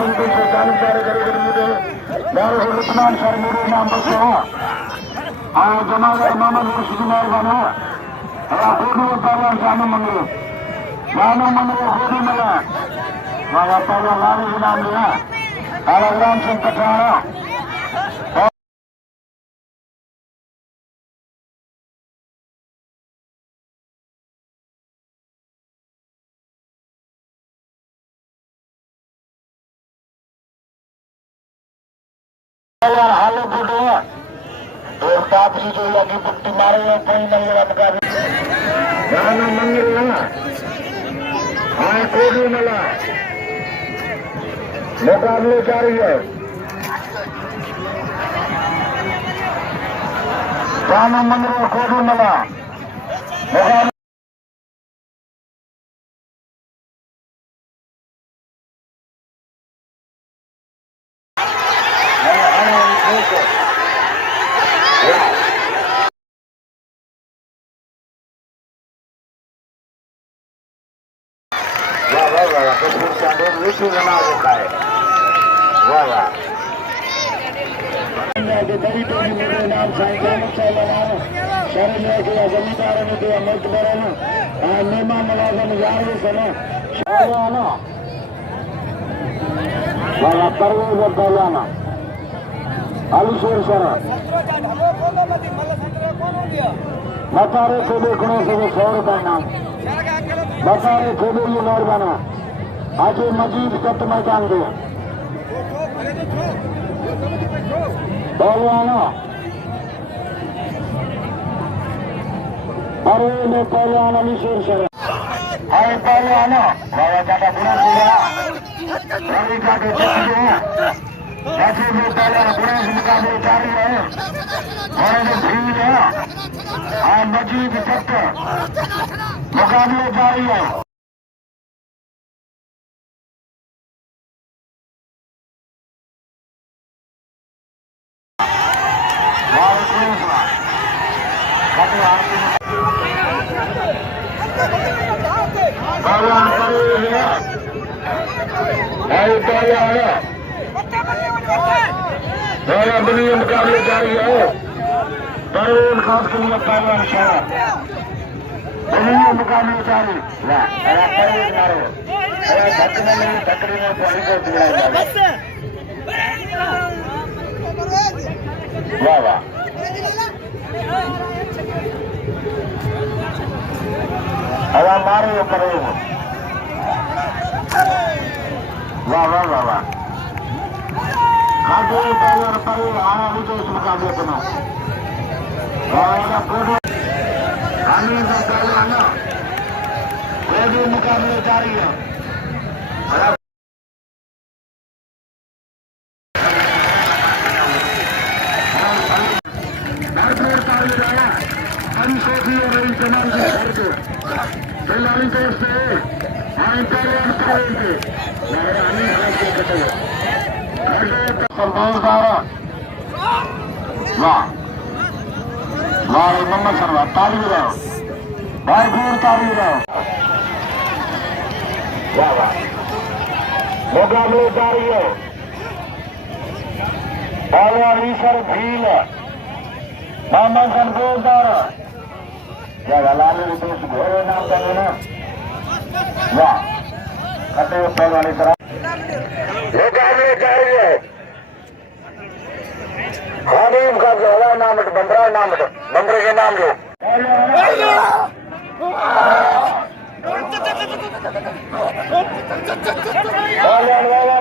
सिंधी से 40 सारे करीब मुझे दारू उस्मान सर मेरे नाम बच्चे हो और जमादार मोहम्मद कुश्ती मेहरबान हो खूबी पहलवान जानो मंगलो खूबी मिला वहाँ पहला लाली के नाम लिया अलग्राम सिंह कटारा हालो बुढ़ो तापसी जो लगी बुट्टी मारे कोई मंगला मुकाबले जानो मंगला हाँ खूबी मिला मुकाबले जारी है जानो मंगला खूबी मिला मुकाबले बड़ी टोली मेरे नाम जमींदार ने दिया मुल्क बरन नेमा मुलाजम यार सना परवेज पहलाना अलीशेर सर बसारे खे देखने से 100 रुपए नाम बसारे खे ये मेहरबाना आज मजीद कट मैदान दे पहलवाना अरे में पहलवान अलीशेर सर अरे पहलवाना बाबा का बुरा बुरा रवि का के चले ऐसे में पहलवान बुरा मुकाबले जारी है और ये भीड़ है और मजीद कट मुकाबले जारी है मुकाबले जारी है परवेज खास के लिए पहलवान शहर दुनिया मुकाबले जारी परवेज मारो धक्के में टकरी में पॉली को दिलाया वाह वाह हवा मारो परवेज वाह वाह वाह वाह आगे पहले आया भी तो इस मुकाबले को ना आने का पहले आना वो भी मुकाबले जारी है मोहम्मद सरवा ताली रहो भरपूर ताली रहो वाह वाह मुकाबले जारी है पहलवान ईश्वर भील मोहम्मद सरगोदार जगह लाले दोस्त घोड़े नाम का लेना वाह कटे पहलवानी तरह मुकाबले जारी है हानीम का हवा नाम बंदरा नाम बंदरे के नाम लो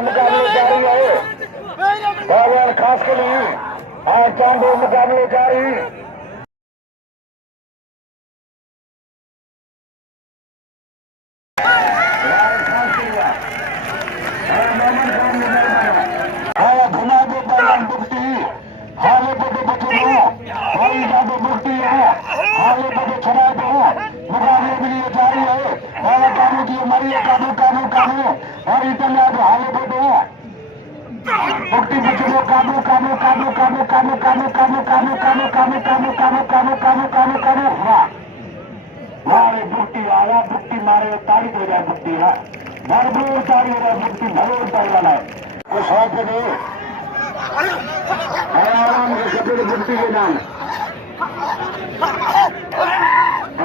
मुकाबले जारी है पहलवान खास के लिए आज चांदो मुकाबले जारी घुमा दो पहलवान बुकती हाले बड़े बच्चे हो हाली जादो मुक्ति है हाले बड़े छड़ा दो मुकाबले के लिए जारी है वाला कानू की मरिया कानू कानू कानू और इतना हाले बड़े मुक्ति बच्चे को कानू कानू कानू कानू कानू कानू कानू कानू कानू कानू कानू कानू कानू कानू कानू कानू वाह वाले बुक्ति आया बुक्ति मारे तारीफ हो जाए बुक्ति है भरपूर तारीफ हो जाए बुक्ति भरोर पहलवान है को 100 पे दो। आराम के सफेद बुट्टी के नाम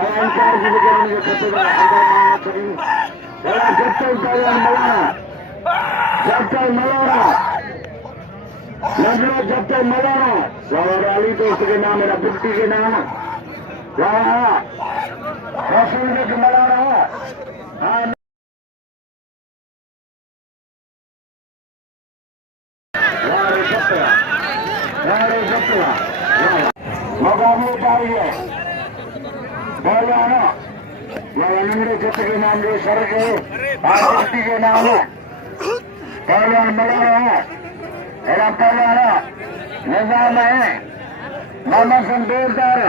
अलंकार की दुकान के सफेद जब तक पहलवान मलाना जब तक मलाना नजरो जब तक मलाना वाली तो उसके नाम मेरा बुट्टी के नाम रसूल के मलाना मुकाबले जारी है पहलवाना नंगे जत के नाम जो सर के बुट्टी के नाम है पहलवान मलाना है मेरा पहलवाना निजाम है मामा सिंह बेजदार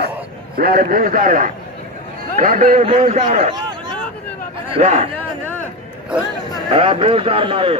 यार बेजदार काटे बेजदार बेजदार मारे